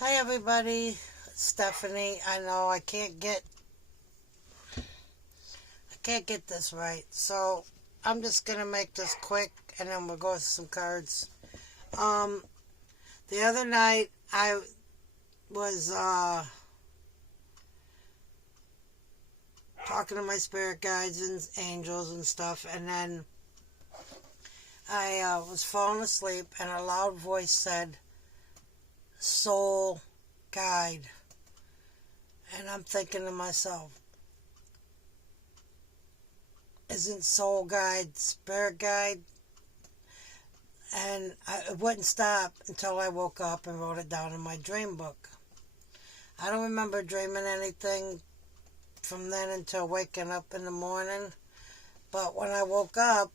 Hi everybody, Stephanie. I know I can't get this right. So I'm just gonna make this quick and then we'll go with some cards. Um the other night I was talking to my spirit guides and angels and stuff, and then I was falling asleep and a loud voice said soul guide, and I'm thinking to myself, isn't soul guide spirit guide? And it wouldn't stop until I woke up and wrote it down in my dream book. I don't remember dreaming anything from then until waking up in the morning. But when I woke up,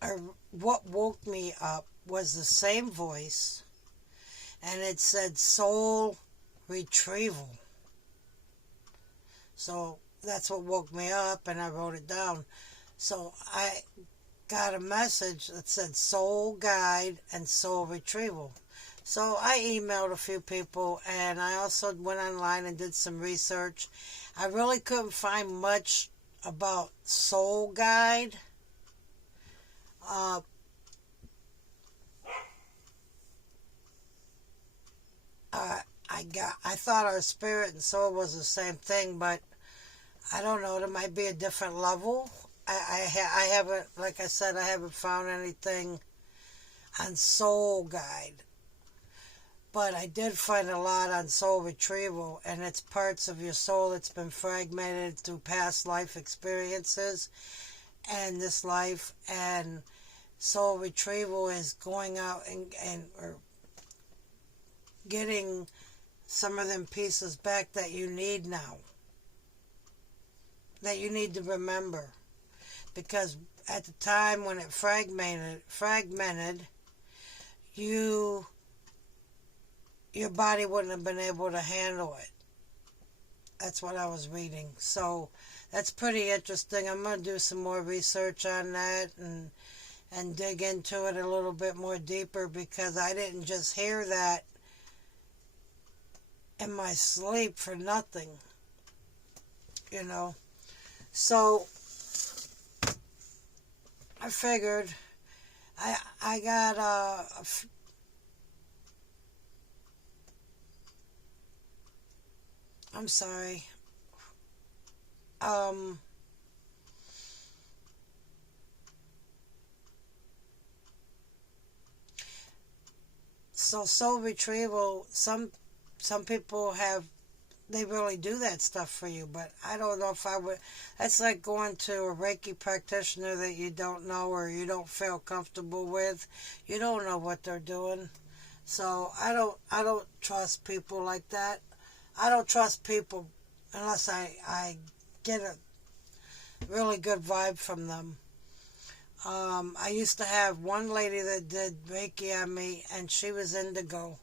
or what woke me up was the same voice, and it said soul retrieval. So that's what woke me up, and I wrote it down. So I got a message that said soul guide and soul retrieval. So I emailed a few people, and I also went online and did some research. I really couldn't find much about soul guide. Uh, I thought our spirit and soul was the same thing, but I don't know. There might be a different level. I haven't, like I said, I haven't found anything on soul guide. But I did find a lot on soul retrieval, and it's parts of your soul that's been fragmented through past life experiences and this life. And soul retrieval is going out and or getting some of them pieces back that you need now, that you need to remember. Because at the time when it fragmented, your body wouldn't have been able to handle it. That's what I was reading. So that's pretty interesting. I'm going to do some more research on that and dig into it a little bit more deeper, because I didn't just hear that in my sleep for nothing, you know. So I figured I got I'm sorry. Um, so soul retrieval, some people have, they really do that stuff for you, but I don't know if I would. That's like going to a Reiki practitioner that you don't know or you don't feel comfortable with. You don't know what they're doing. So I don't trust people like that. I don't trust people unless I get a really good vibe from them. I used to have one lady that did Reiki on me, and she was indigo.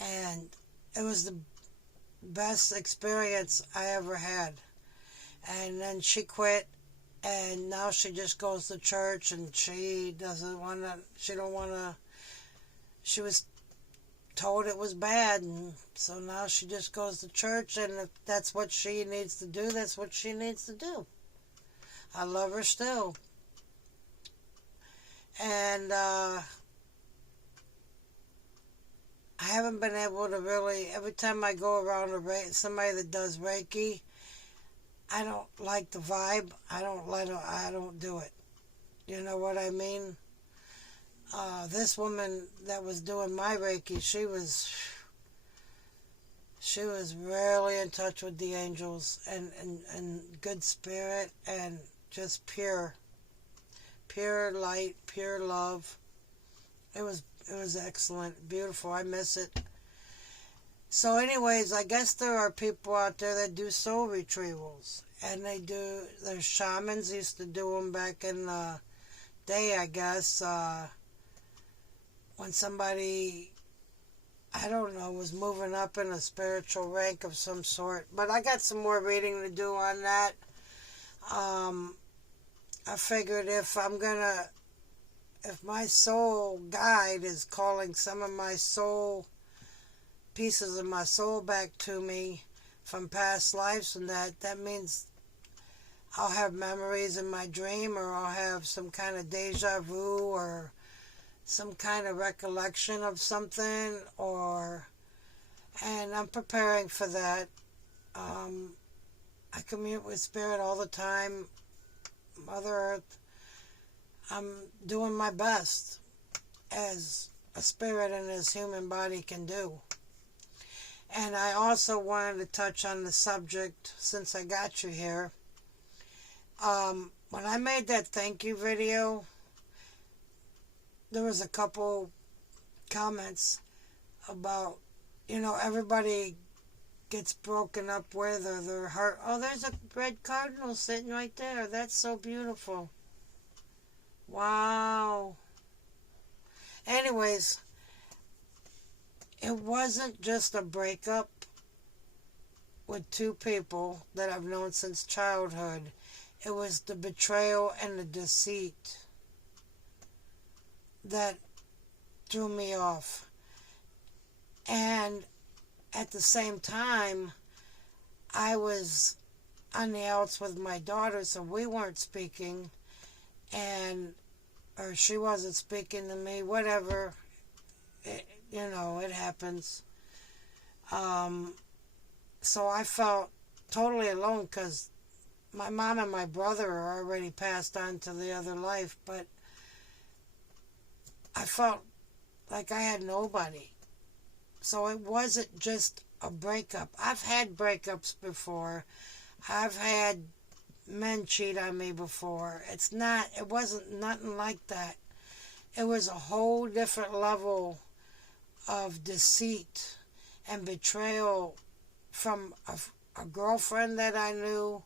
And it was the best experience I ever had. And then she quit, and now she just goes to church, and she don't want to, she was told it was bad, and so now she just goes to church, and if that's what she needs to do, that's what she needs to do. I love her still. And I haven't been able to really, every time I go around somebody that does Reiki, I don't like the vibe. I don't do it. You know what I mean? This woman that was doing my Reiki, she was really in touch with the angels and good spirit and just pure light, pure love. It was excellent, beautiful. I miss it. So anyways, I guess there are people out there that do soul retrievals, and there's shamans used to do them back in the day, I guess, when somebody, I don't know, was moving up in a spiritual rank of some sort. But I got some more reading to do on that. I figured if my soul guide is calling some of my soul pieces of my soul back to me from past lives, and that means I'll have memories in my dream, or I'll have some kind of deja vu, or some kind of recollection of something, and I'm preparing for that. I commute with Spirit all the time, Mother Earth. I'm doing my best as a spirit in this human body can do. And I also wanted to touch on the subject, since I got you here. When I made that thank you video, there was a couple comments about, everybody gets broken up with, or their heart. Oh, there's a red cardinal sitting right there. That's so beautiful. Wow. Anyways, it wasn't just a breakup with two people that I've known since childhood. It was the betrayal and the deceit that threw me off. And at the same time, I was on the outs with my daughter, so we weren't speaking, or she wasn't speaking to me, whatever. It happens. So I felt totally alone, because my mom and my brother are already passed on to the other life, but I felt like I had nobody. So it wasn't just a breakup. I've had breakups before. I've had men cheat on me before. It wasn't nothing like that. It was a whole different level of deceit and betrayal from a girlfriend that I knew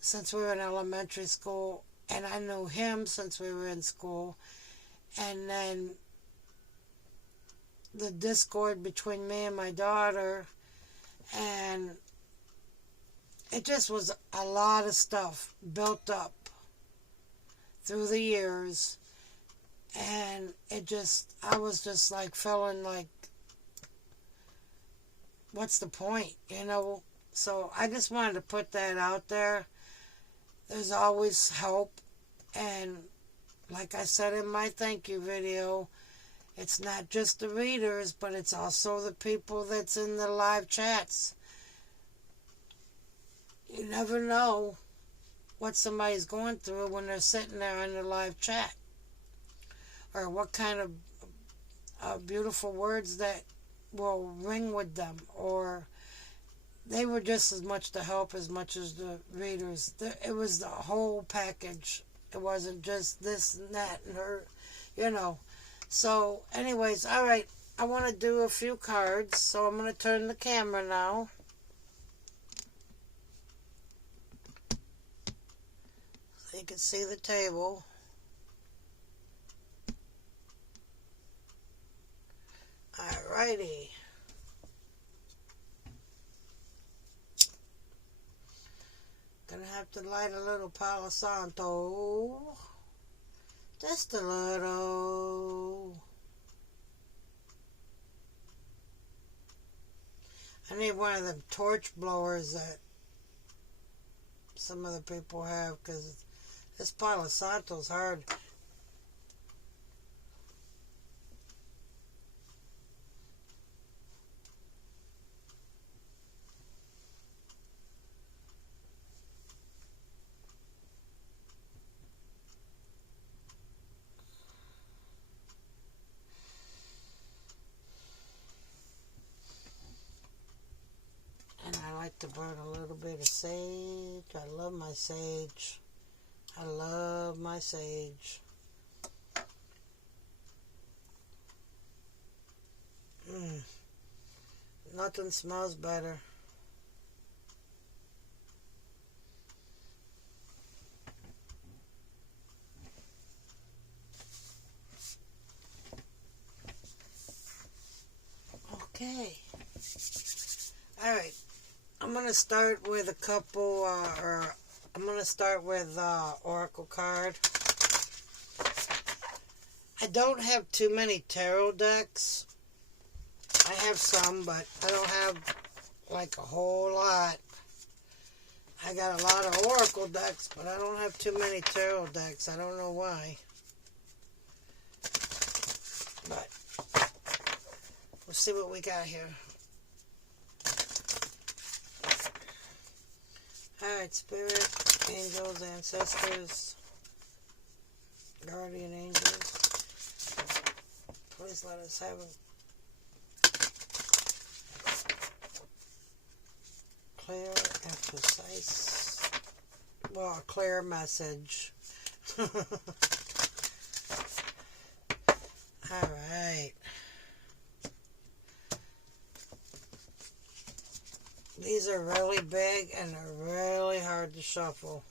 since we were in elementary school, and I knew him since we were in school, and then the discord between me and my daughter, and it just was a lot of stuff built up through the years, and I was just like feeling like, what's the point, So I just wanted to put that out there. There's always help, and like I said in my thank you video, it's not just the readers, but it's also the people that's in the live chats. You never know what somebody's going through when they're sitting there in the live chat, or what kind of beautiful words that will ring with them, or they were just as much to help as much as the readers. It was the whole package. It wasn't just this and that and her, So, anyways, all right, I want to do a few cards, so I'm going to turn the camera now. So you can see the table. All righty. Gonna have to light a little Palo Santo. Just a little. I need one of them torch blowers that some other people have, because this Palo Santo's hard. To burn a little bit of sage. I love my sage. I love my sage. Nothing smells better. Okay. All right. I'm going to start with a couple, I'm going to start with Oracle card. I don't have too many tarot decks, I have some, but I don't have like a whole lot. I got a lot of oracle decks, but I don't have too many tarot decks. I don't know why. But we'll see what we got here. Alright, Spirit, Angels, Ancestors, Guardian Angels. Please let us have a clear and precise, well, a clear message. Alright. These are really big and they're really hard to shuffle.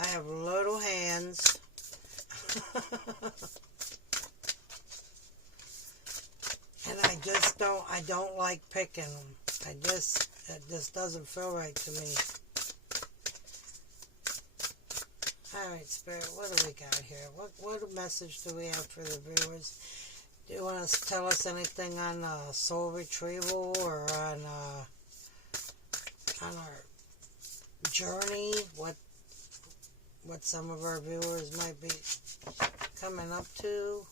I have little hands. And I don't like picking them. It just doesn't feel right to me. Alright, Spirit, what do we got here? What message do we have for the viewers? Do you want to tell us anything on soul retrieval or on our journey? What some of our viewers might be coming up to?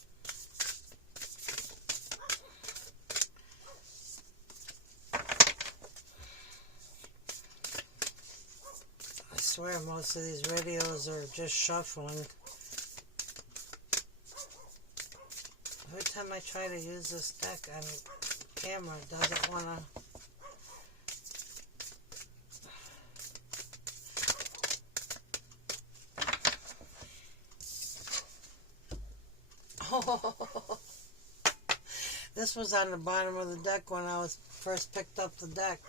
I swear most of these videos are just shuffling. Every time I try to use this deck on camera, it doesn't want to. Oh, this was on the bottom of the deck when I was first picked up the deck.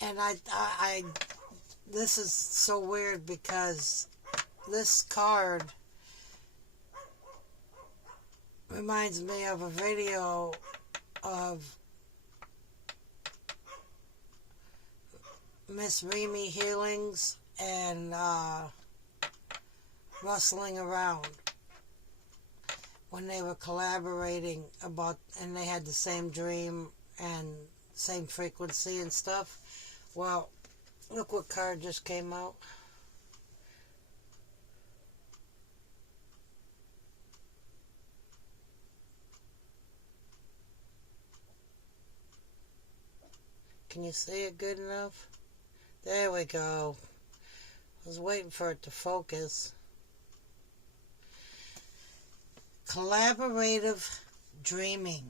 And this is so weird because this card reminds me of a video of Miss Remy Healings and Rustling Around when they were collaborating about, and they had the same dream and same frequency and stuff. Well, look what card just came out. Can you see it good enough? There we go. I was waiting for it to focus. Collaborative dreaming.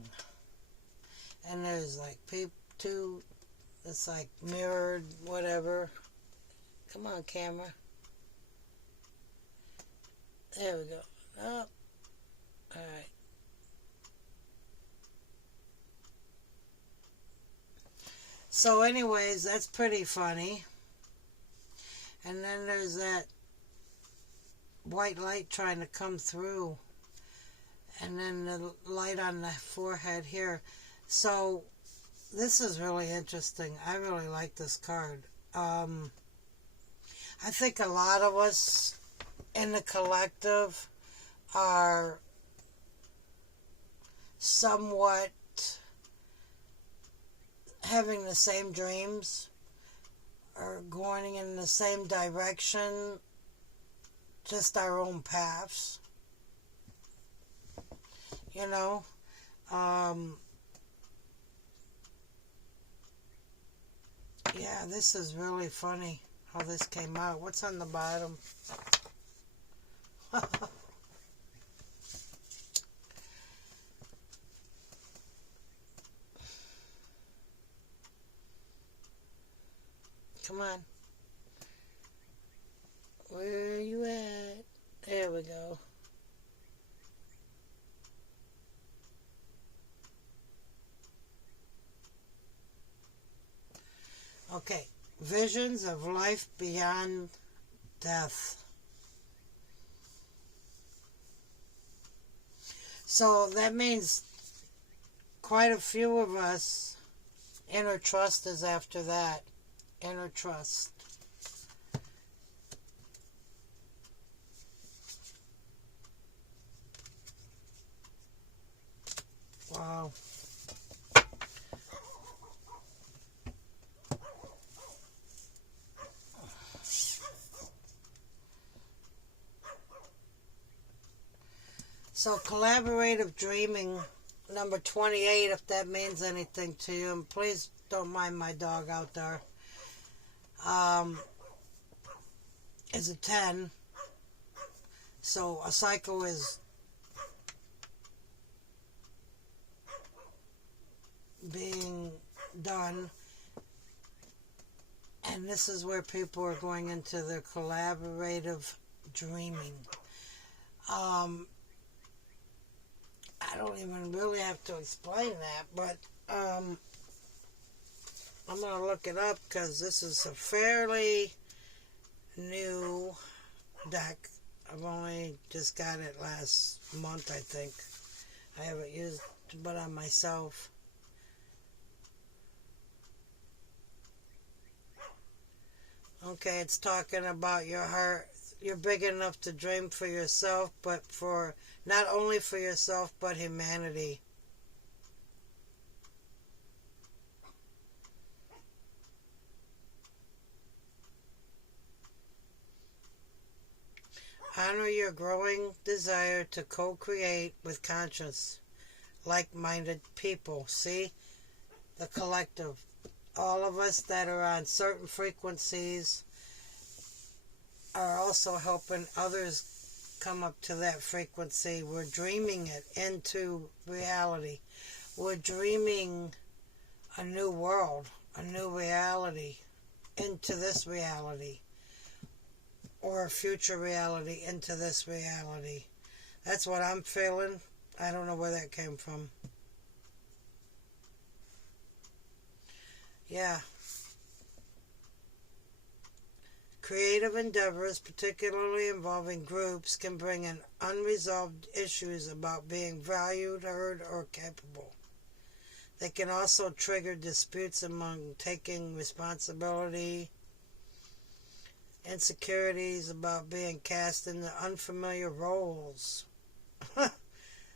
And there's like two, it's like mirrored, whatever. Come on, camera. There we go. Oh. Alright. So anyways, that's pretty funny. And then there's that white light trying to come through. And then the light on the forehead here. So this is really interesting. I really like this card. I think a lot of us in the collective are somewhat having the same dreams or going in the same direction, just our own paths. You know, yeah, this is really funny how this came out. What's on the bottom? Come on. Where are you at? There we go. Okay, visions of life beyond death. So that means quite a few of us, inner trust is after that. Inner trust. Wow. know. So collaborative dreaming, number 28, if that means anything to you, and please don't mind my dog out there, is a 10. So a cycle is being done, and this is where people are going into their collaborative dreaming. I don't even really have to explain that, but I'm going to look it up because this is a fairly new deck. I've only just got it last month, I think. I haven't used it but on myself. Okay, it's talking about your heart. You're big enough to dream for yourself, but for not only for yourself, but humanity. Honor your growing desire to co-create with conscious, like-minded people. See? The collective. All of us that are on certain frequencies are also helping others come up to that frequency. We're dreaming it into reality. We're dreaming a new world, a new reality into this reality, or a future reality into this reality. That's what I'm feeling. I don't know where that came from. Yeah. Creative endeavors, particularly involving groups, can bring in unresolved issues about being valued, heard, or capable. They can also trigger disputes among taking responsibility, insecurities about being cast into unfamiliar roles.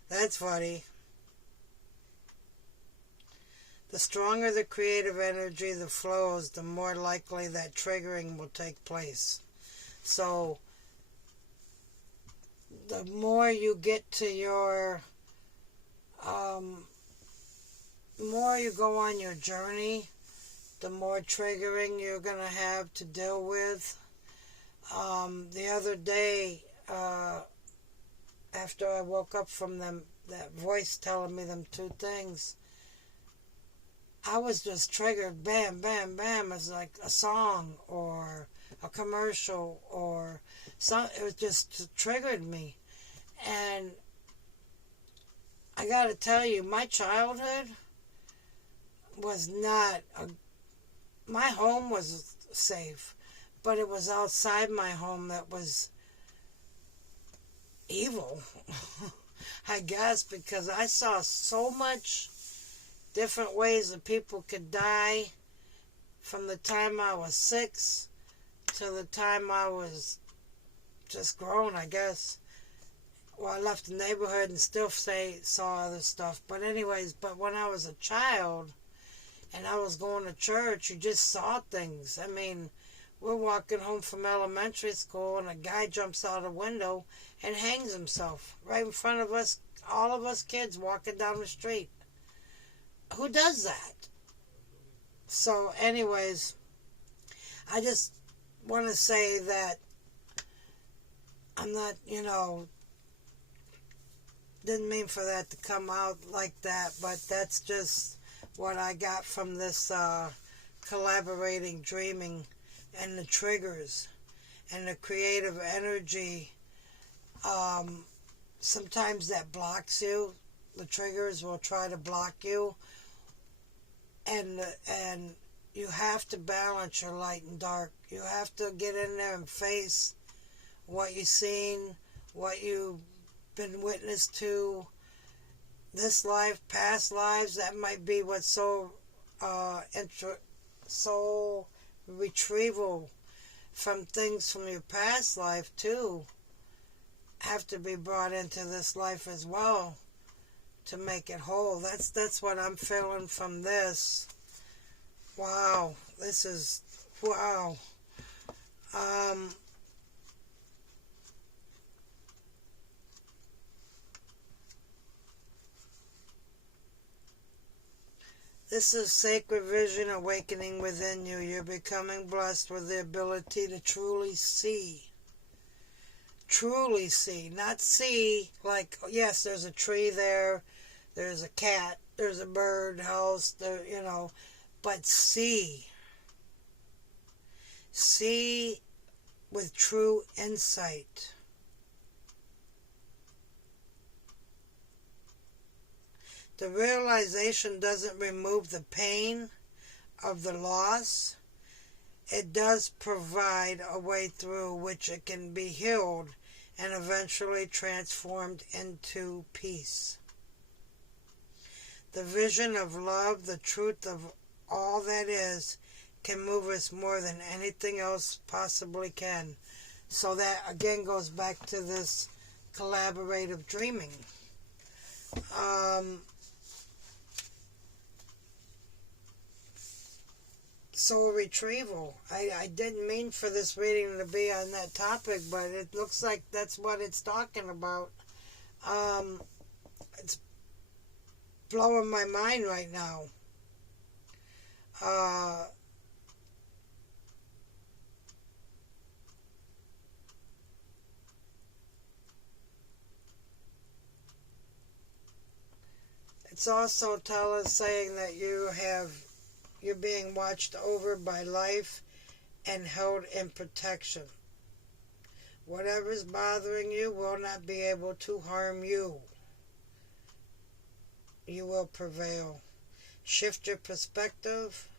That's funny. The stronger the creative energy that flows, the more likely that triggering will take place. So, the more you get to your, more you go on your journey, the more triggering you're going to have to deal with. The other day, after I woke up from that voice telling me them two things, I was just triggered, bam, bam, bam. It's like a song or a commercial or some. It was just triggered me. And I got to tell you, my childhood was not, my home was safe, but it was outside my home that was evil, I guess, because I saw so much different ways that people could die from the time I was 6 to the time I was just grown, I guess. Well, I left the neighborhood and still saw other stuff. But anyways, but when I was a child and I was going to church, you just saw things. I mean, we're walking home from elementary school and a guy jumps out a window and hangs himself right in front of us, all of us kids walking down the street. Who does that? So anyways, I just want to say that I'm not, didn't mean for that to come out like that, but that's just what I got from this collaborating dreaming and the triggers and the creative energy. Sometimes that blocks you. The triggers will try to block you. And you have to balance your light and dark. You have to get in there and face what you've seen, what you've been witness to, this life, past lives. That might be what's so retrieval from things from your past life too have to be brought into this life as well to make it whole. That's what I'm feeling from this. Wow, this is, wow. This is sacred vision awakening within you. You're becoming blessed with the ability to truly see. Truly see. Not see like, yes, there's a tree there, there's a cat, there's a bird house, there, you know, but see. See with true insight. The realization doesn't remove the pain of the loss. It does provide a way through which it can be healed and eventually transformed into peace. The vision of love, the truth of all that is, can move us more than anything else possibly can. So that again goes back to this collaborative dreaming. Soul retrieval. I didn't mean for this reading to be on that topic, but it looks like that's what it's talking about. It's blowing my mind right now. It's also saying that you're being watched over by life and held in protection. Whatever's bothering you will not be able to harm you. You will prevail. Shift your perspective.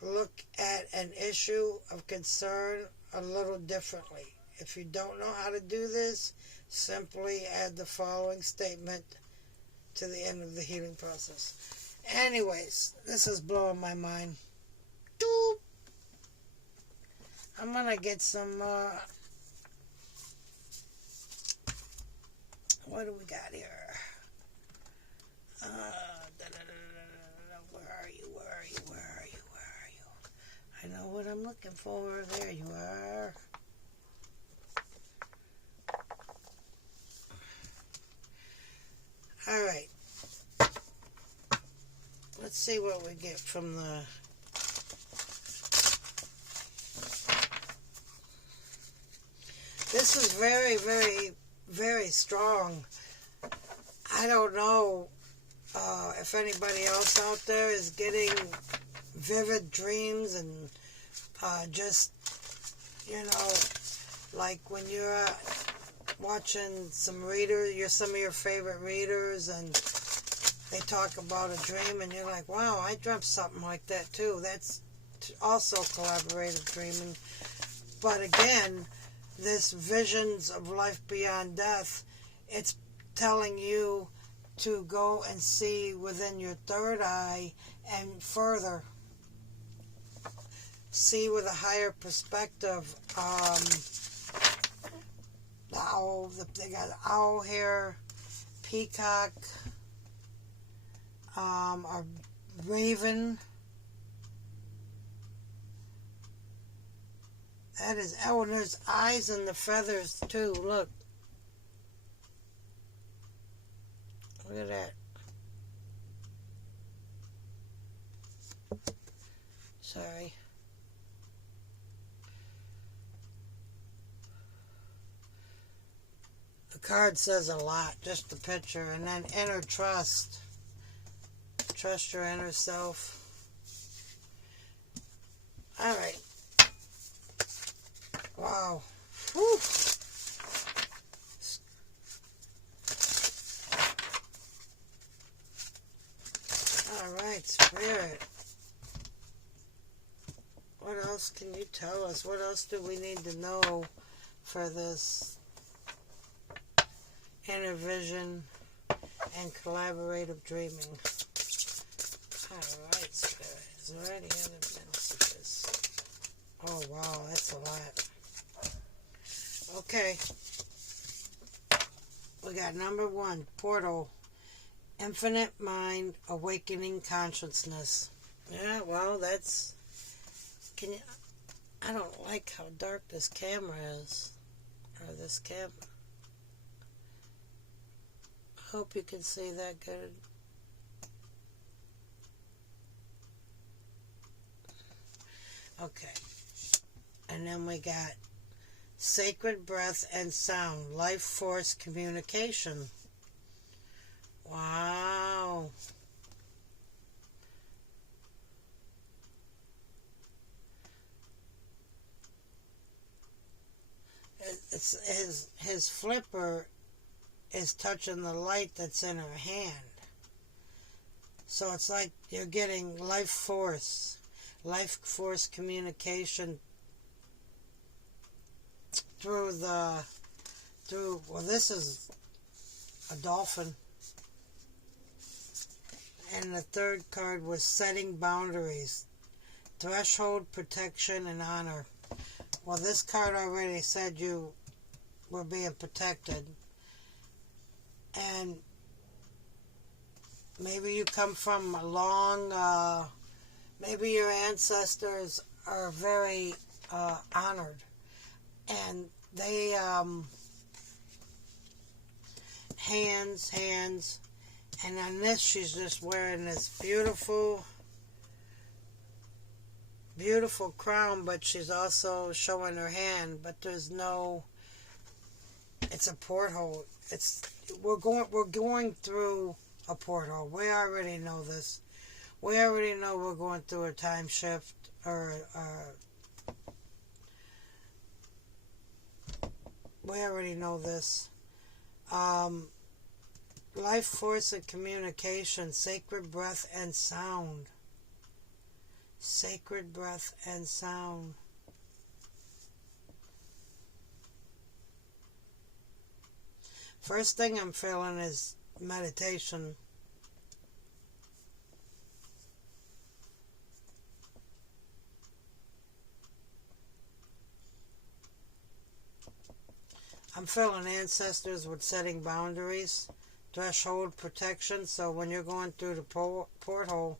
Look at an issue of concern a little differently. If you don't know how to do this, simply add the following statement to the end of the healing process. Anyways, this is blowing my mind. Doop. I'm going to get some, what do we got here? Where are you? I know what I'm looking for. There you are. All right. Let's see what we get from the... This is very, very, very strong. I don't know if anybody else out there is getting vivid dreams and just, you know, like when you're watching some of your favorite readers and they talk about a dream and you're like, wow, I dreamt something like that too. That's also collaborative dreaming. But again, this visions of life beyond death, it's telling you to go and see within your third eye and further. See with a higher perspective. The owl, they got owl here, peacock, a raven. That is, oh, and there's eyes in the feathers too, look. Look at that. Sorry. The card says a lot, just the picture. And then inner trust. Trust your inner self. Alright. Wow. Whew. Alright, Spirit. What else can you tell us? What else do we need to know for this inner vision and collaborative dreaming? Alright, Spirit. Is there any other messages? Oh, wow, that's a lot. Okay. We got number 1, portal. Infinite mind, awakening consciousness. Yeah, well, that's... Can you... I don't like how dark this camera is. Or this camera. Hope you can see that good. Okay. And then we got sacred breath and sound, life force communication. Wow. It's his flipper is touching the light that's in her hand. So it's like you're getting life force communication through well, this is a dolphin. And the third card was setting boundaries, threshold, protection, and honor. Well, this card already said you were being protected. And maybe you come from a long, maybe your ancestors are very honored. And they, hands. And on this, she's just wearing this beautiful crown, but she's also showing her hand. But there's no... It's a porthole. We're going through a porthole. We already know this. We already know we're going through a time shift, or we already know this. Life force and communication, sacred breath and sound. Sacred breath and sound. First thing I'm feeling is meditation. I'm feeling ancestors with setting boundaries, threshold, protection. So when you're going through the porthole,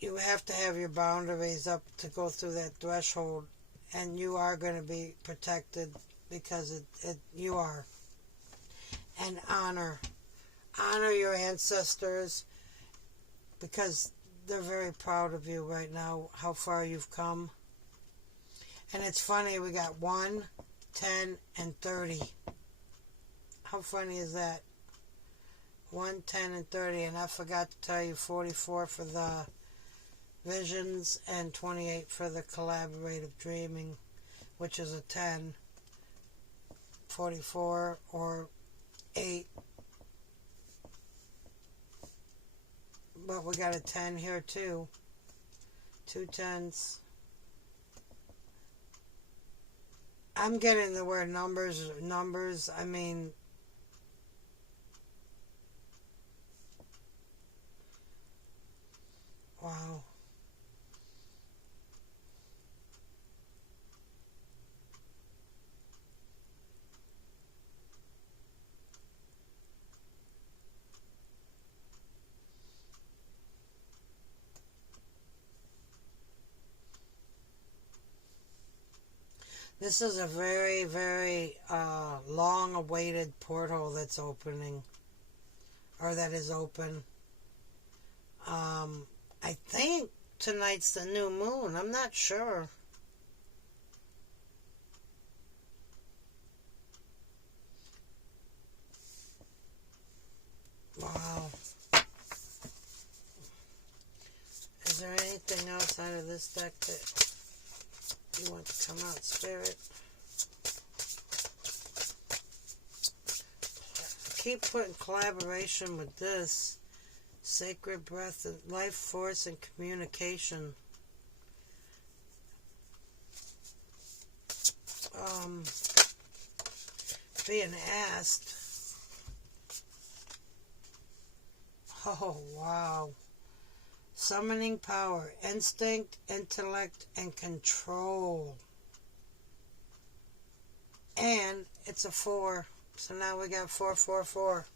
you have to have your boundaries up to go through that threshold, and you are going to be protected because you are. And honor your ancestors, because they're very proud of you right now, how far you've come. And it's funny, we got 1, 10, and 30. How funny is that? 1, 10, and 30. And I forgot to tell you 44 for the visions and 28 for the collaborative dreaming, which is a 10. 44 or 8. But we got a 10 here too. 2 10s. I'm getting the word numbers. I mean, wow. This is a very, very long-awaited portal that's opening, or that is open. I think tonight's the new moon. I'm not sure. Wow. Is there anything else out of this deck that you want to come out, Spirit? Keep putting collaboration with this. Sacred breath, life force, and communication. Being asked. Oh, wow. Summoning power, instinct, intellect, and control. And it's a 4. So now we got 4, 4, 4.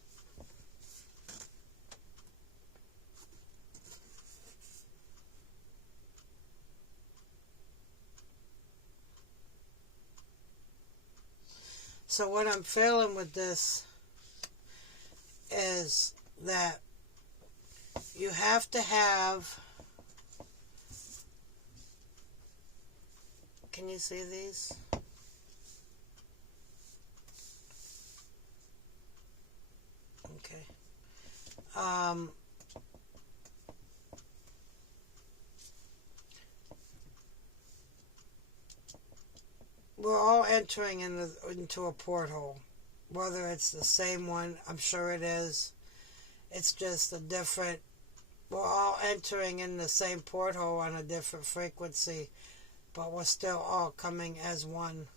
So what I'm feeling with this is that you have to have, can you see these? Okay. We're all entering into a porthole. Whether it's the same one, I'm sure it is. It's just a different, we're all entering in the same porthole on a different frequency, but we're still all coming as one.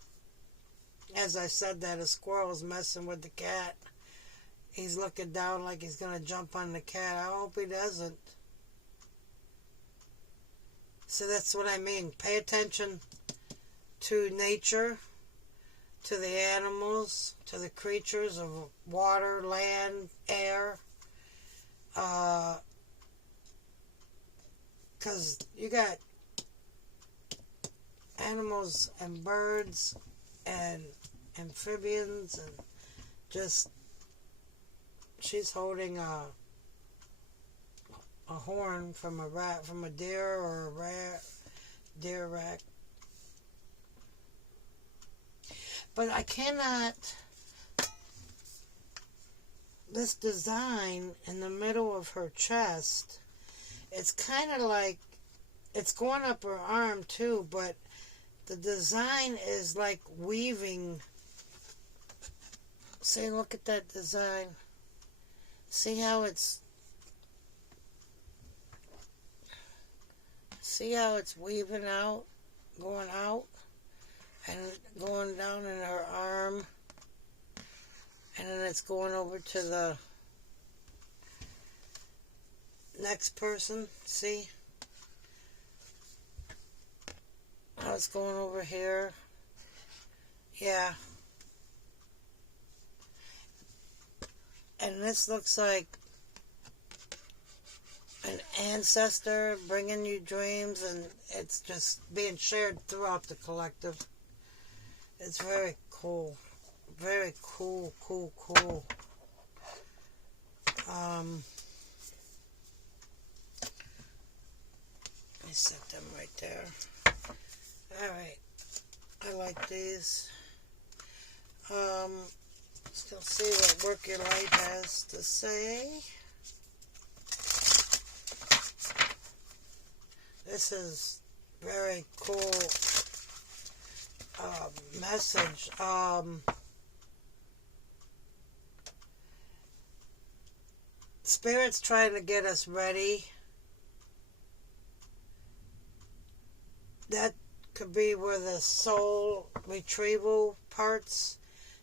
As I said that, a squirrel's messing with the cat. He's looking down like he's going to jump on the cat. I hope he doesn't. So that's what I mean. Pay attention to nature, to the animals, to the creatures of water, land, air. Because you got animals and birds and amphibians and just, she's holding a horn from a rat, from a deer or a deer rack. But I cannot, this design in the middle of her chest, it's kind of like, it's going up her arm too, but the design is like weaving. See, look at that design. See how it's weaving out, going out, and going down in her arm, and then it's going over to the next person. See how it's going over here? Yeah. And this looks like an ancestor bringing you dreams, and it's just being shared throughout the collective. It's very cool. Very cool, cool, cool. Let me set them right there. Alright. I like these. Let's go see what Work Your Light has to say. This is very cool message. Spirit's trying to get us ready. That could be where the soul retrieval parts,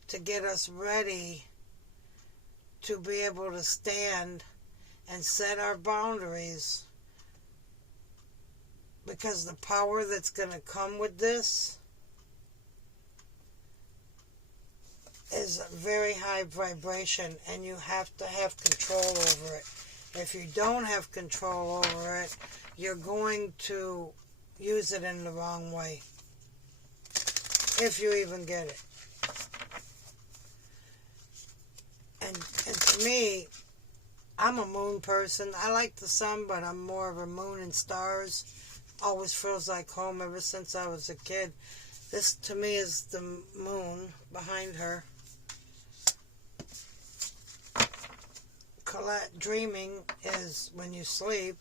to get us ready to be able to stand and set our boundaries. Because the power that's going to come with this is a very high vibration, and you have to have control over it. If you don't have control over it, you're going to use it in the wrong way. If you even get it. And to me, I'm a moon person. I like the sun, but I'm more of a moon and stars. Always feels like home ever since I was a kid. This to me is the moon behind her. Dreaming is when you sleep.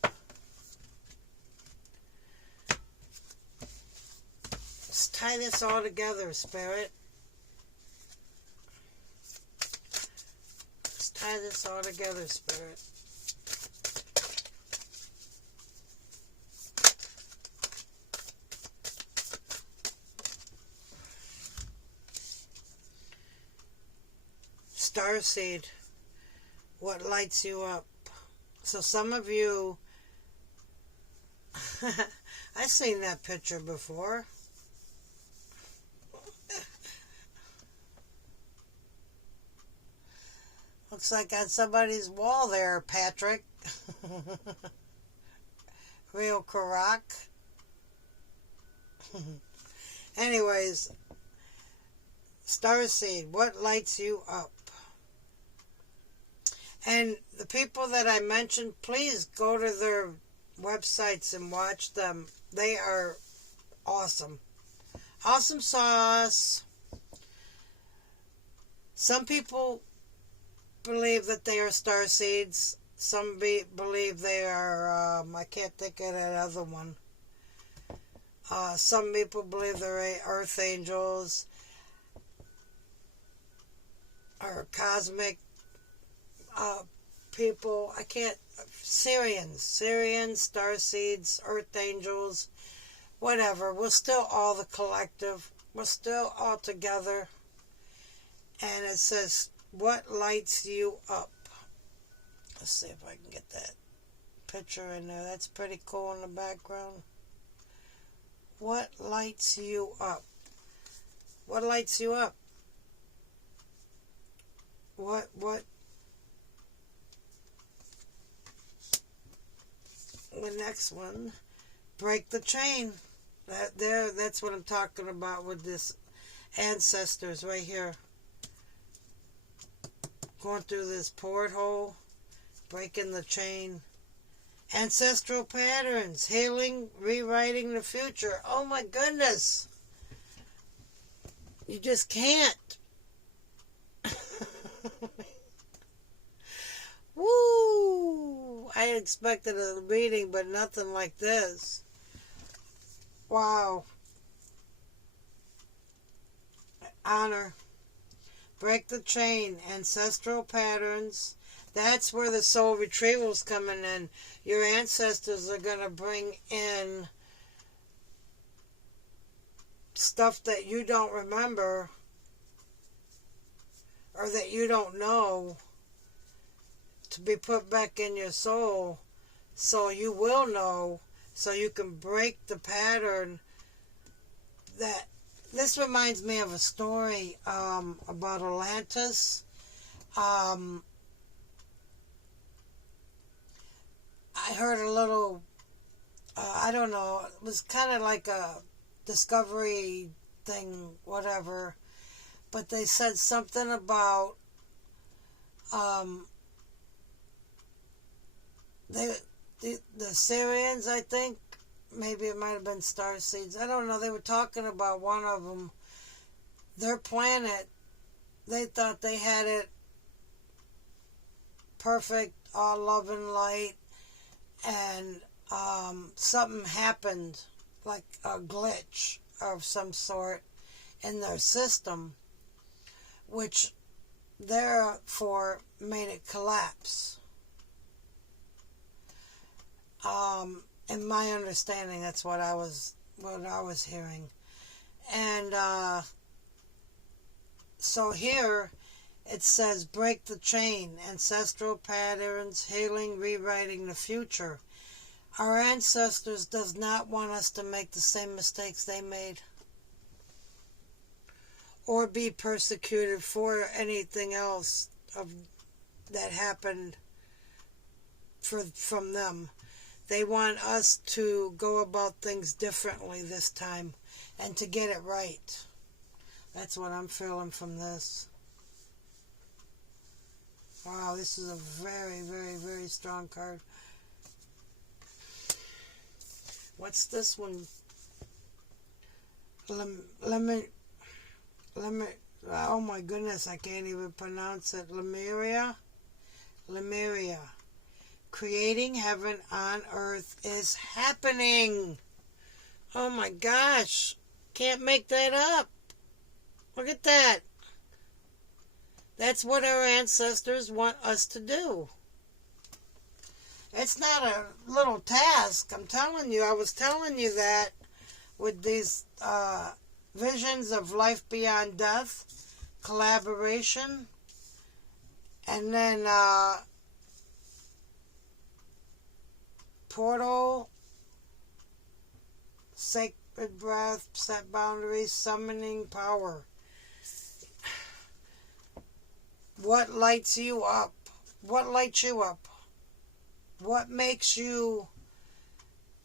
Let's tie this all together, Spirit. Let's tie this all together, Spirit. Starseed, what lights you up? So some of you, I've seen that picture before. Looks like on somebody's wall there, Patrick. Real Karak. Anyways, Starseed, what lights you up? And the people that I mentioned, please go to their websites and watch them. They are awesome. Awesome sauce. Some people believe that they are star seeds. Some believe they are, I can't think of that other one. Some people believe they're earth angels or cosmic people. I can't, Syrians, star seeds, earth angels, whatever. We're still all the collective. We're still all together. And it says, what lights you up? Let's see if I can get that picture in there. That's pretty cool in the background. What lights you up? What lights you up? What? The next one, break the chain. That's what I'm talking about with this ancestors right here. Going through this porthole, breaking the chain. Ancestral patterns, healing, rewriting the future. Oh my goodness. You just can't. Woo! I expected a reading, but nothing like this. Wow. Honor. Break the chain. Ancestral patterns. That's where the soul retrieval's coming in. Your ancestors are going to bring in stuff that you don't remember or that you don't know to be put back in your soul, so you will know, so you can break the pattern. That this reminds me of a story about Atlantis. I heard a little, I don't know, it was kind of like a discovery thing, whatever, but they said something about the Syrians, I think, maybe it might have been starseeds, I don't know, they were talking about one of them, their planet, they thought they had it perfect, all love and light, and something happened, like a glitch of some sort in their system, which therefore made it collapse. In my understanding, that's what I was hearing. And so here it says, break the chain, ancestral patterns, healing, rewriting the future. Our ancestors does not want us to make the same mistakes they made or be persecuted for anything else that happened from them. They want us to go about things differently this time and to get it right. That's what I'm feeling from this. Wow, this is a very, very, very strong card. What's this one? Oh my goodness, I can't even pronounce it. Lemuria. Creating heaven on earth is happening. Oh my gosh. Can't make that up. Look at that. That's what our ancestors want us to do. It's not a little task. I'm telling you. I was telling you that with these visions of life beyond death, collaboration, and then portal, sacred breath, set boundaries, summoning power. What lights you up? What lights you up? What makes you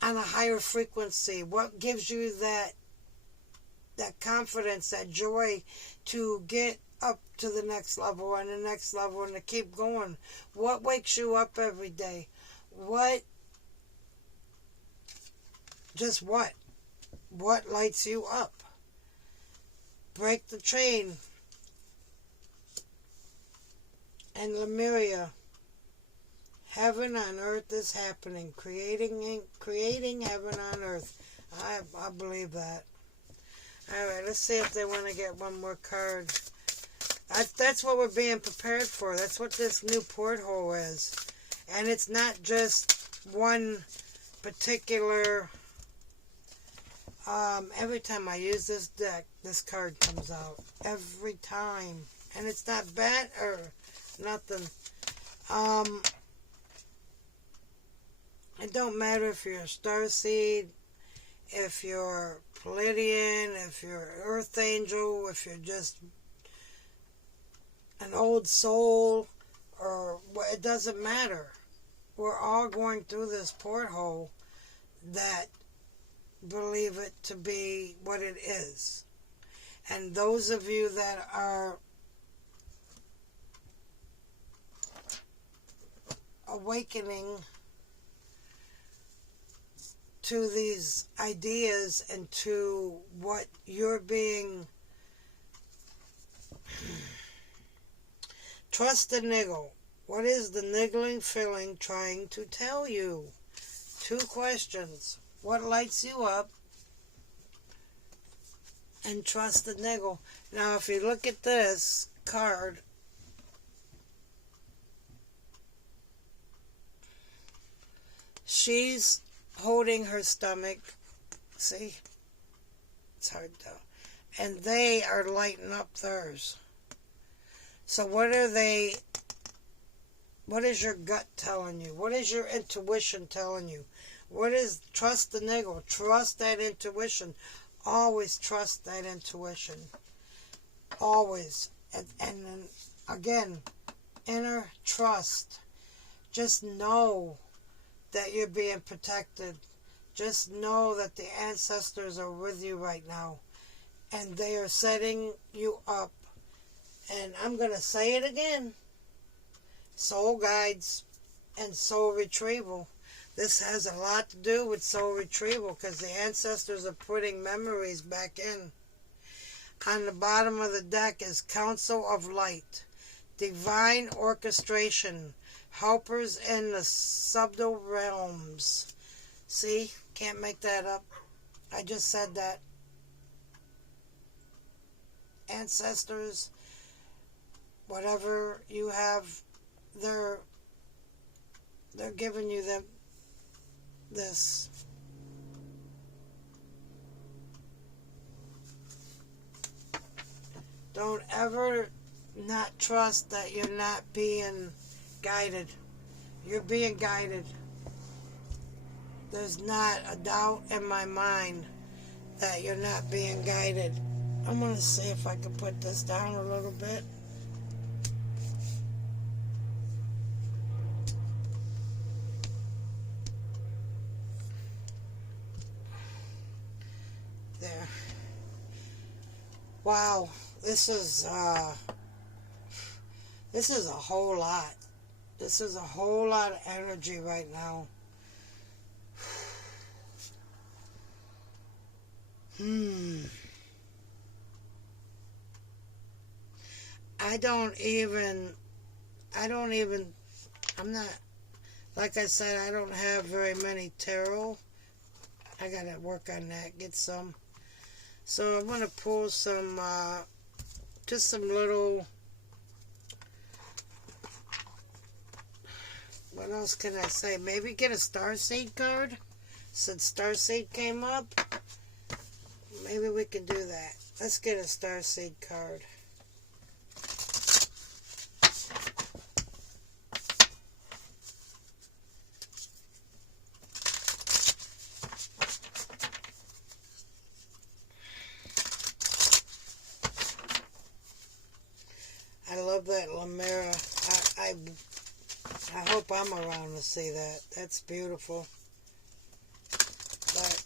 on a higher frequency? What gives you that that confidence, that joy to get up to the next level and the next level and to keep going. What wakes you up every day? Just what? What lights you up? Break the Chain and Lemuria. Heaven on earth is happening. Creating heaven on earth. I believe that. Alright, let's see if they want to get one more card. That's what we're being prepared for. That's what this new porthole is. And it's not just one particular... every time I use this deck, this card comes out. Every time. And it's not bad or nothing. It don't matter if you're a starseed, if you're Pleiadian, if you're an Earth Angel, if you're just an old soul, or it doesn't matter. We're all going through this porthole that believe it to be what it is. And those of you that are awakening to these ideas and to what you're being... Trust the niggle. What is the niggling feeling trying to tell you? 2 questions. What lights you up? And trust the niggle. Now, if you look at this card, she's holding her stomach. See? It's hard though. And they are lighting up theirs. So what is your gut telling you? What is your intuition telling you? What is... Trust the niggle. Trust that intuition. Always trust that intuition. Always. And then, again, inner trust. Just know that you're being protected. Just know that the ancestors are with you right now. And they are setting you up. And I'm going to say it again. Soul guides and soul retrieval. This has a lot to do with soul retrieval because the ancestors are putting memories back in. On the bottom of the deck is Council of Light, Divine Orchestration, Helpers in the Subtle Realms. See? Can't make that up. I just said that. Ancestors, whatever you have, they're giving you this. Don't ever not trust that you're not being guided. You're being guided. There's not a doubt in my mind that you're not being guided. I'm going to see if I can put this down a little bit. There. Wow, this is a whole lot. This is a whole lot of energy right now. I'm not, like I said, I don't have very many tarot. I gotta work on that, get some. So I'm gonna pull some, just some little, what else can I say? Maybe get a Starseed card, since Starseed came up. Maybe we can do that. Let's get a Starseed card. I love that Lemera. I hope I'm around to see that. That's beautiful. But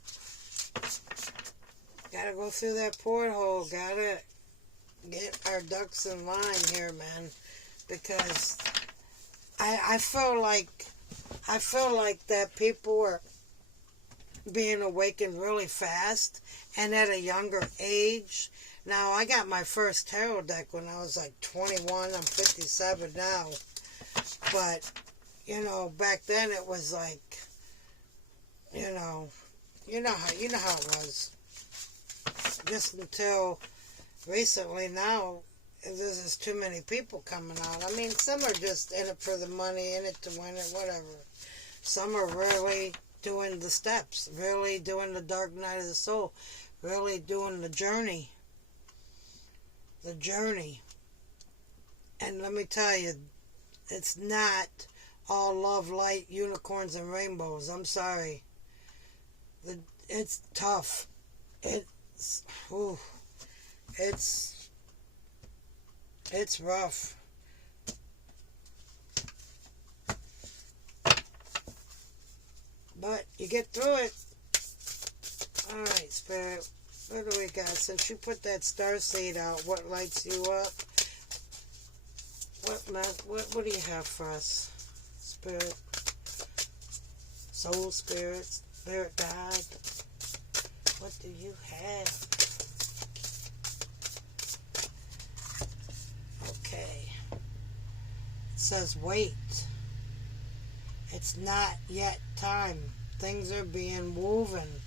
Gotta go through that porthole. Gotta get our ducks in line here, man. Because I feel like that people are being awakened really fast and at a younger age. Now, I got my first tarot deck when I was like 21. I'm 57 now. But, back then it was like, you know how it was. Just until recently now, there's just too many people coming out. I mean, some are just in it for the money, in it to win it, whatever. Some are really doing the steps, really doing the dark night of the soul, really doing the journey. The journey. And let me tell you, it's not all love, light, unicorns, and rainbows. I'm sorry. It's tough. It's rough. But you get through it. Alright, Spirit. What do we got? Since you put that star seed out, what lights you up? What do you have for us? Spirit. Soul Spirit. Spirit Guide. What do you have? Okay. It says wait. It's not yet time. Things are being woven.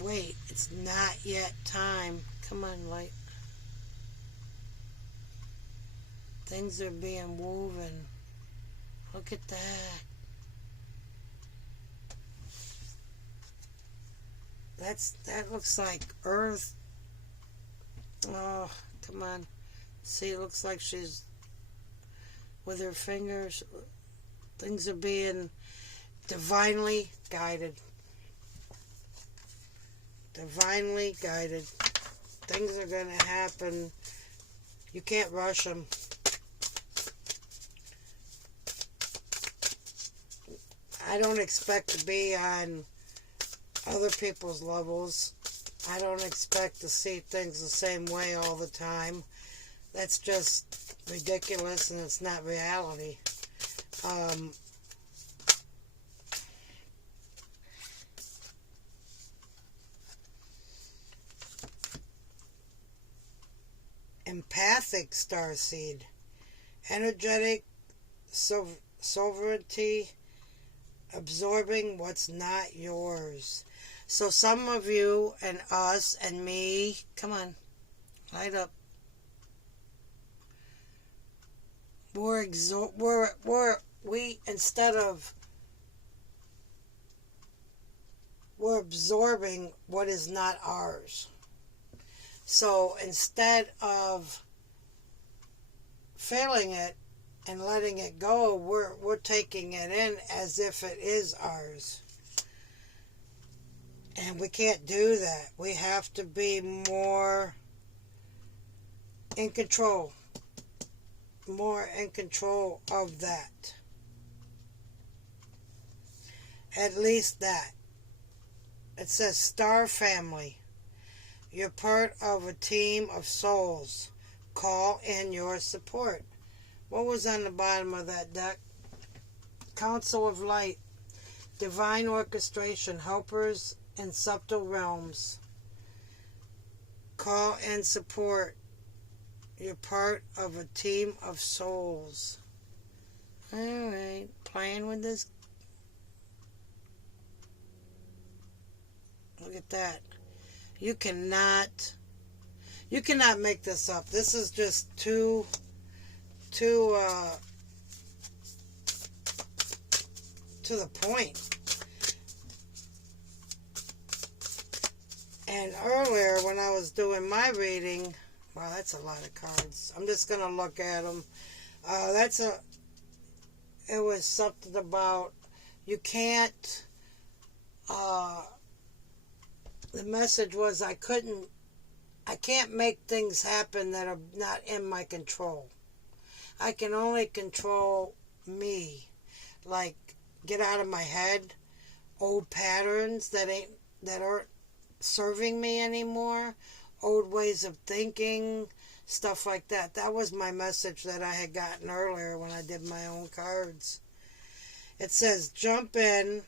Wait, it's not yet time. Come on, light. Things are being woven. Look at that. That looks like Earth. Oh, come on. See, it looks like she's with her fingers. Things are being divinely guided. Divinely guided. Things are going to happen. You can't rush them. I don't expect to be on other people's levels. I don't expect to see things the same way all the time. That's just ridiculous, and it's not reality. Empathic starseed. Energetic sovereignty. Absorbing what's not yours. So some of you and us and me, come on, light up. We're absorbing what is not ours. So instead of feeling it and letting it go, we're taking it in as if it is ours. And we can't do that. We have to be more in control. More in control of that. At least that. It says Star Family. You're part of a team of souls. Call in your support. What was on the bottom of that deck? Council of Light. Divine orchestration. Helpers in subtle realms. Call in support. You're part of a team of souls. Alright. Playing with this. Look at that. You cannot make this up. This is just too to the point. And earlier when I was doing my reading, wow, that's a lot of cards. I'm just gonna look at them. It was something about you can't. The message was I can't make things happen that are not in my control. I can only control me. Like, get out of my head, old patterns that aren't serving me anymore, old ways of thinking, stuff like that. That was my message that I had gotten earlier when I did my own cards. It says, jump in,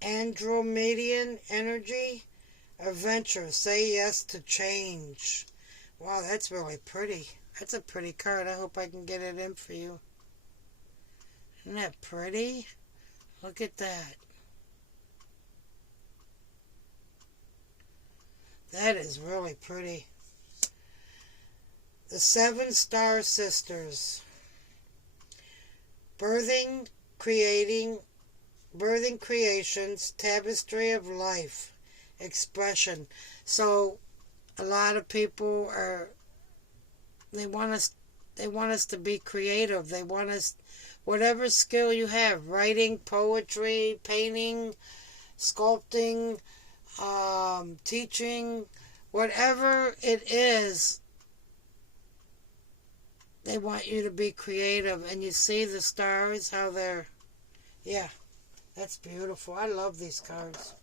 Andromedian energy, adventure, say yes to change. Wow, that's really pretty. That's a pretty card. I hope I can get it in for you. Isn't that pretty? Look at that. That is really pretty. The 7 Star Sisters. Birthing creations, tapestry of life, expression. So a lot of people they want us to be creative. They want us, whatever skill you have, writing, poetry, painting, sculpting, teaching, whatever it is, they want you to be creative. And you see the stars, how they're, yeah, that's beautiful. I love these cards.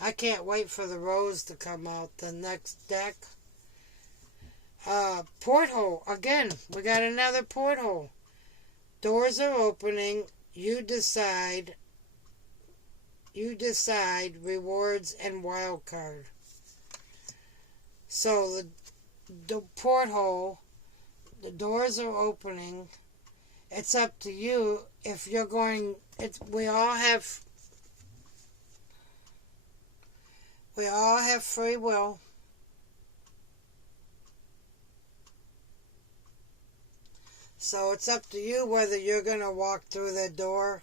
I can't wait for the rose to come out, the next deck. Porthole. Again, we got another porthole. Doors are opening. You decide. Rewards and wild card. So the porthole, the doors are opening. It's up to you if you're going. We all have free will. So it's up to you whether you're going to walk through that door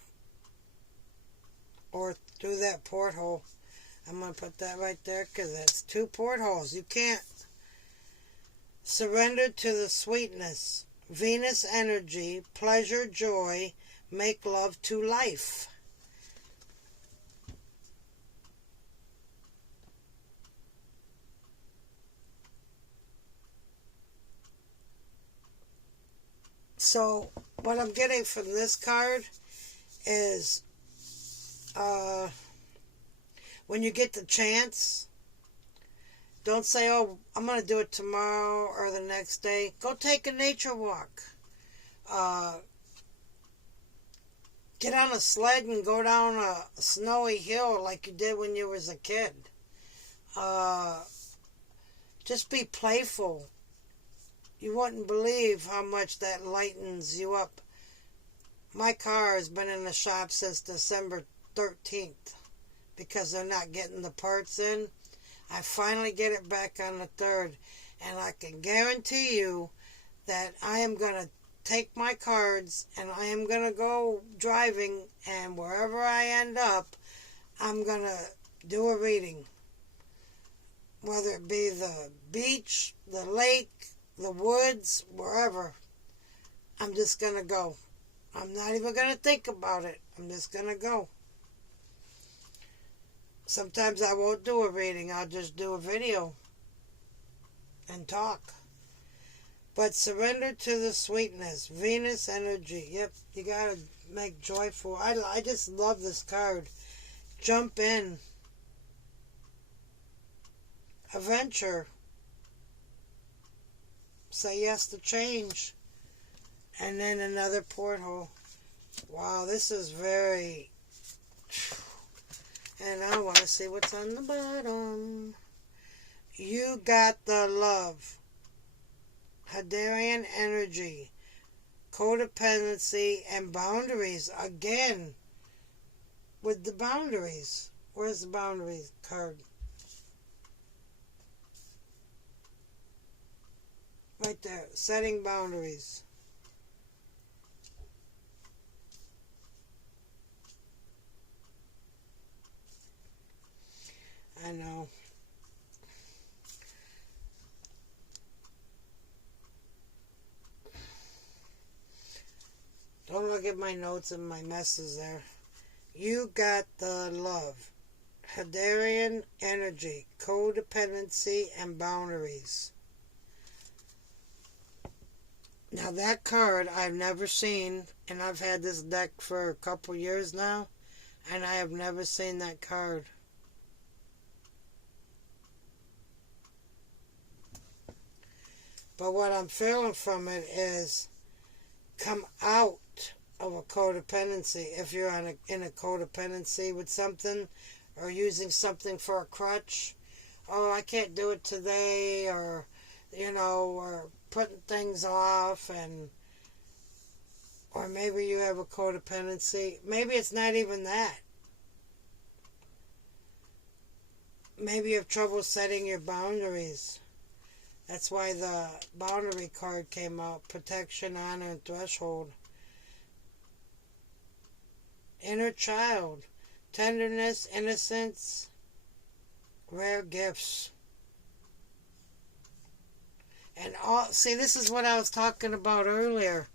or through that porthole. I'm going to put that right there because that's 2 portholes. You can't. Surrender to the sweetness. Venus energy, pleasure, joy, make love to life. So what I'm getting from this card is when you get the chance, don't say, oh, I'm going to do it tomorrow or the next day. Go take a nature walk. Get on a sled and go down a snowy hill like you did when you was a kid. Just be playful. You wouldn't believe how much that lightens you up. My car has been in the shop since December 13th because they're not getting the parts in. I finally get it back on the 3rd, and I can guarantee you that I am going to take my cards and I am going to go driving, and wherever I end up, I'm going to do a reading. Whether it be the beach, the lake, the woods, wherever, I'm just going to go. I'm not even going to think about it. I'm just going to go. Sometimes I won't do a reading. I'll just do a video and talk. But surrender to the sweetness. Venus energy. Yep, you got to make joyful. I just love this card. Jump in. Adventure. Say yes to change. And then another porthole. Wow, this is very... And I want to see what's on the bottom. You got the love. Hadarian energy. Codependency and boundaries. Again, with the boundaries. Where's the boundaries card? Right there. Setting boundaries. I know. Don't look at my notes and my messes there. You got the love. Hadarian energy, codependency, and boundaries. Now that card I've never seen, and I've had this deck for a couple years now. And I have never seen that card. But what I'm feeling from it is come out of a codependency. If you're in a codependency with something or using something for a crutch, oh, I can't do it today, or, or putting things off, or maybe you have a codependency. Maybe it's not even that. Maybe you have trouble setting your boundaries. That's why the boundary card came out. Protection, honor, and threshold. Inner child. Tenderness, innocence, rare gifts. And see, this is what I was talking about earlier.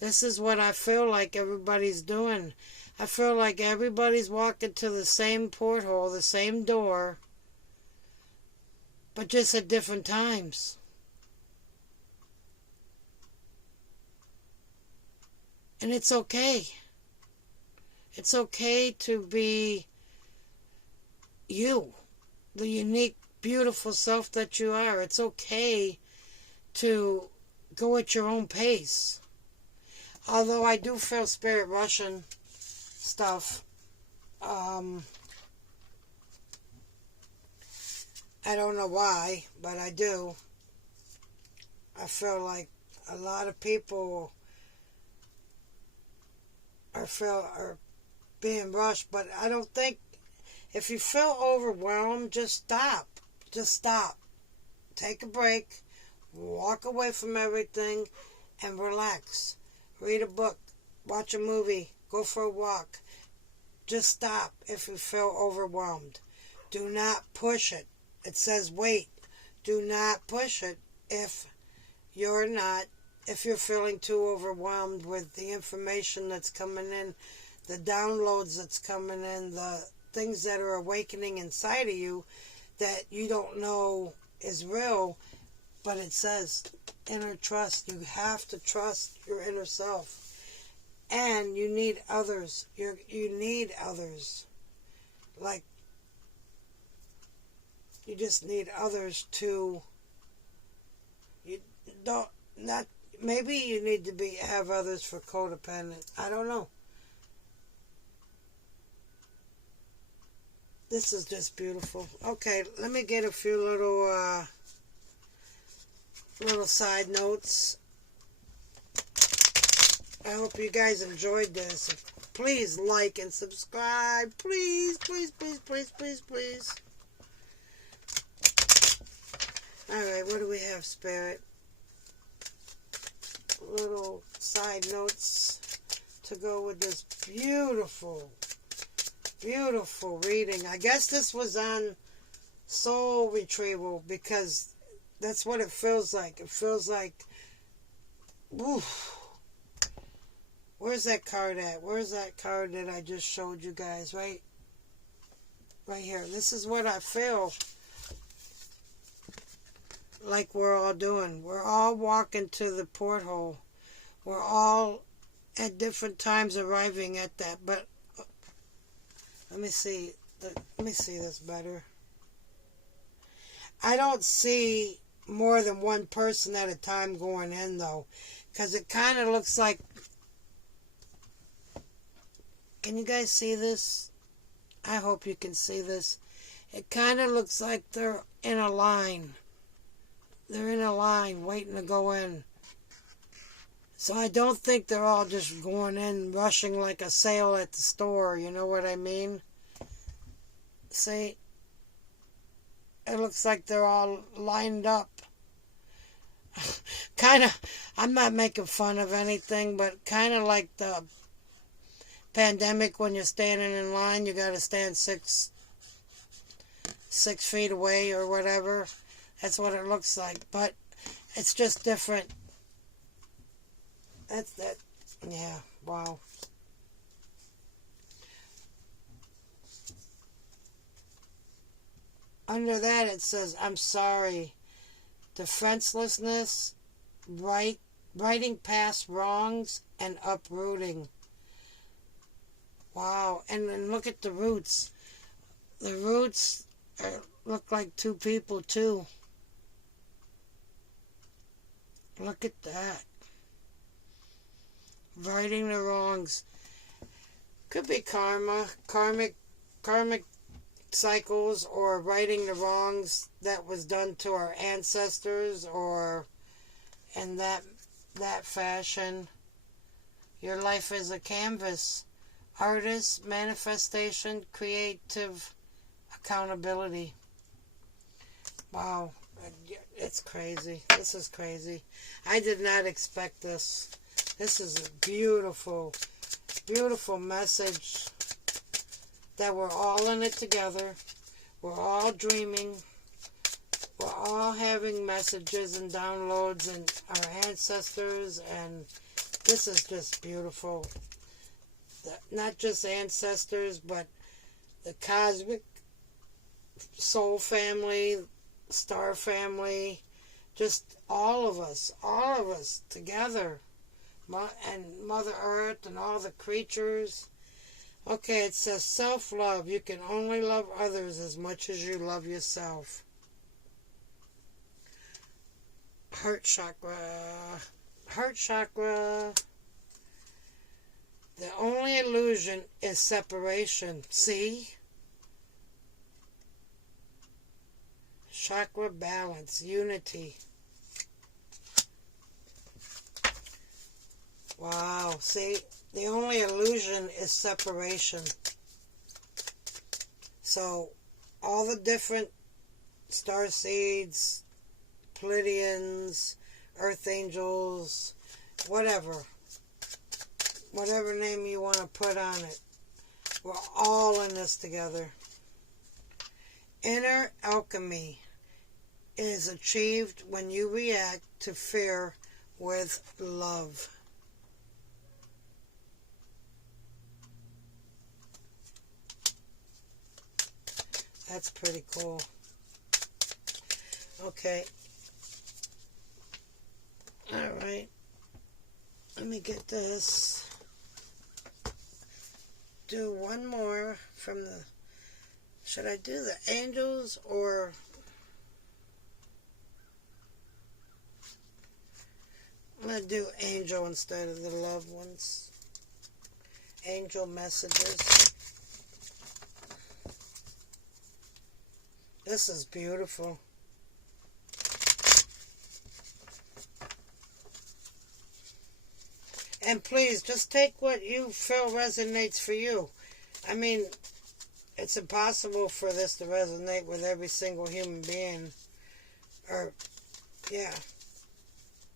This is what I feel like everybody's doing. I feel like everybody's walking to the same porthole, the same door, but just at different times. And it's okay. It's okay to be you, the unique, beautiful self that you are. It's okay to go at your own pace. Although I do feel spirit rushing stuff. I don't know why, but I do. I feel like a lot of people are being rushed, but I don't think, if you feel overwhelmed, just stop. Just stop. Take a break. Walk away from everything and relax. Read a book. Watch a movie. Go for a walk. Just stop if you feel overwhelmed. Do not push it. It says wait. Do not push it if you're feeling too overwhelmed with the information that's coming in, the downloads that's coming in, the things that are awakening inside of you that you don't know is real. But it says inner trust. You have to trust your inner self. And you need others. You need others. Like, you just need others to, maybe you need to have others for codependent. I don't know. This is just beautiful. Okay, let me get a few little side notes. I hope you guys enjoyed this. Please like and subscribe. Please, please, please, please, please, please. Alright, what do we have, Spirit? Little side notes to go with this beautiful, beautiful reading. I guess this was on soul retrieval because that's what it feels like. It feels like, oof. Where's that card at? Where's that card that I just showed you guys? Right here. This is what I feel like we're all doing. We're all walking to the porthole. We're all at different times arriving at that. But let me see this better. I don't see more than one person at a time going in, though, because it kind of looks like, can you guys see this? I hope you can see this. It kind of looks like they're in a line. They're in a line waiting to go in. So I don't think they're all just going in, rushing like a sale at the store. You know what I mean? See? It looks like they're all lined up. Kind of, I'm not making fun of anything, but kind of like the pandemic when you're standing in line, you got to stand 6 feet away or whatever. That's what it looks like, but it's just different. That's that. Yeah, wow. Under that it says, I'm sorry. Defenselessness, writing past wrongs, and uprooting. Wow. And then look at the roots. The roots look like two people too. Look at that. Righting the wrongs. Could be karma, karmic cycles, or righting the wrongs that was done to our ancestors, or in that fashion. Your life is a canvas. Artist, manifestation, creative, accountability. Wow. It's crazy. This is crazy. I did not expect this. This is a beautiful, beautiful message that we're all in it together. We're all dreaming. We're all having messages and downloads and our ancestors, and this is just beautiful. Not just ancestors, but the cosmic soul family, star family, just all of us together, and Mother Earth and all the creatures. Okay, it says self-love. You can only love others as much as you love yourself. Heart chakra. Heart chakra. The only illusion is separation. See? Chakra balance, unity. Wow, see? The only illusion is separation. So, all the different star seeds, Pleiadians, Earth Angels, whatever name you want to put on it, we're all in this together. Inner alchemy is achieved when you react to fear with love. That's pretty cool. Okay. Alright. Let me get this. Do one more from the... Should I do the angels or... I'm going to do angel instead of the loved ones. Angel messages. This is beautiful. And please, just take what you feel resonates for you. I mean, it's impossible for this to resonate with every single human being. Or, yeah,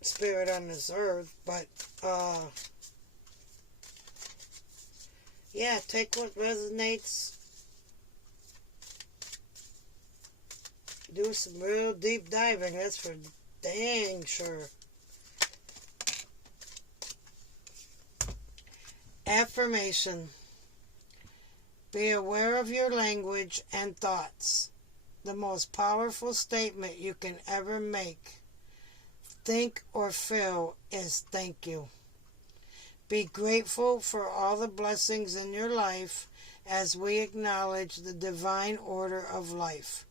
spirit on this earth. But, yeah, take what resonates. Do some real deep diving, that's for dang sure. Affirmation. Be aware of your language and thoughts. The most powerful statement you can ever make, think or feel, is thank you. Be grateful for all the blessings in your life as we acknowledge the divine order of life.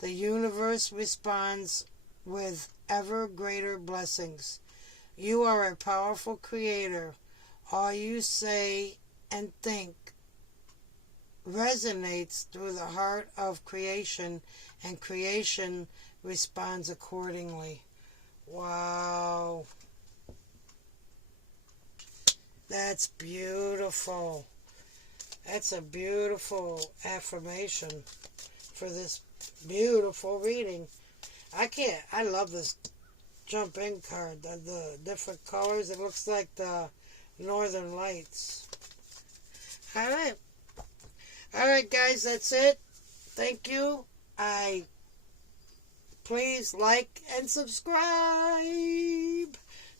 The universe responds with ever greater blessings. You are a powerful creator. All you say and think resonates through the heart of creation, and creation responds accordingly. Wow. That's beautiful. That's a beautiful affirmation for this beautiful reading. I love this jump in card. The different colors. It looks like the Northern Lights. Alright. Alright guys, that's it. Thank you. Please like and subscribe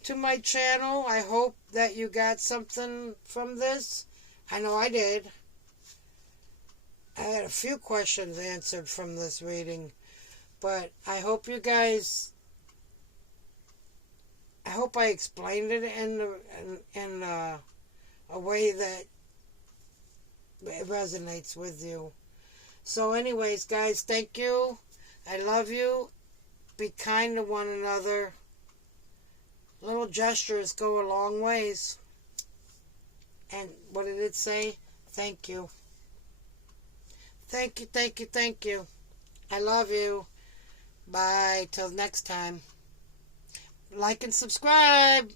to my channel. I hope that you got something from this. I know I did. I had a few questions answered from this reading, but I hope you guys, I hope I explained it in a way that it resonates with you. So anyways, guys, thank you. I love you. Be kind to one another. Little gestures go a long ways. And what did it say? Thank you. Thank you, thank you, thank you. I love you. Bye. Till next time. Like and subscribe.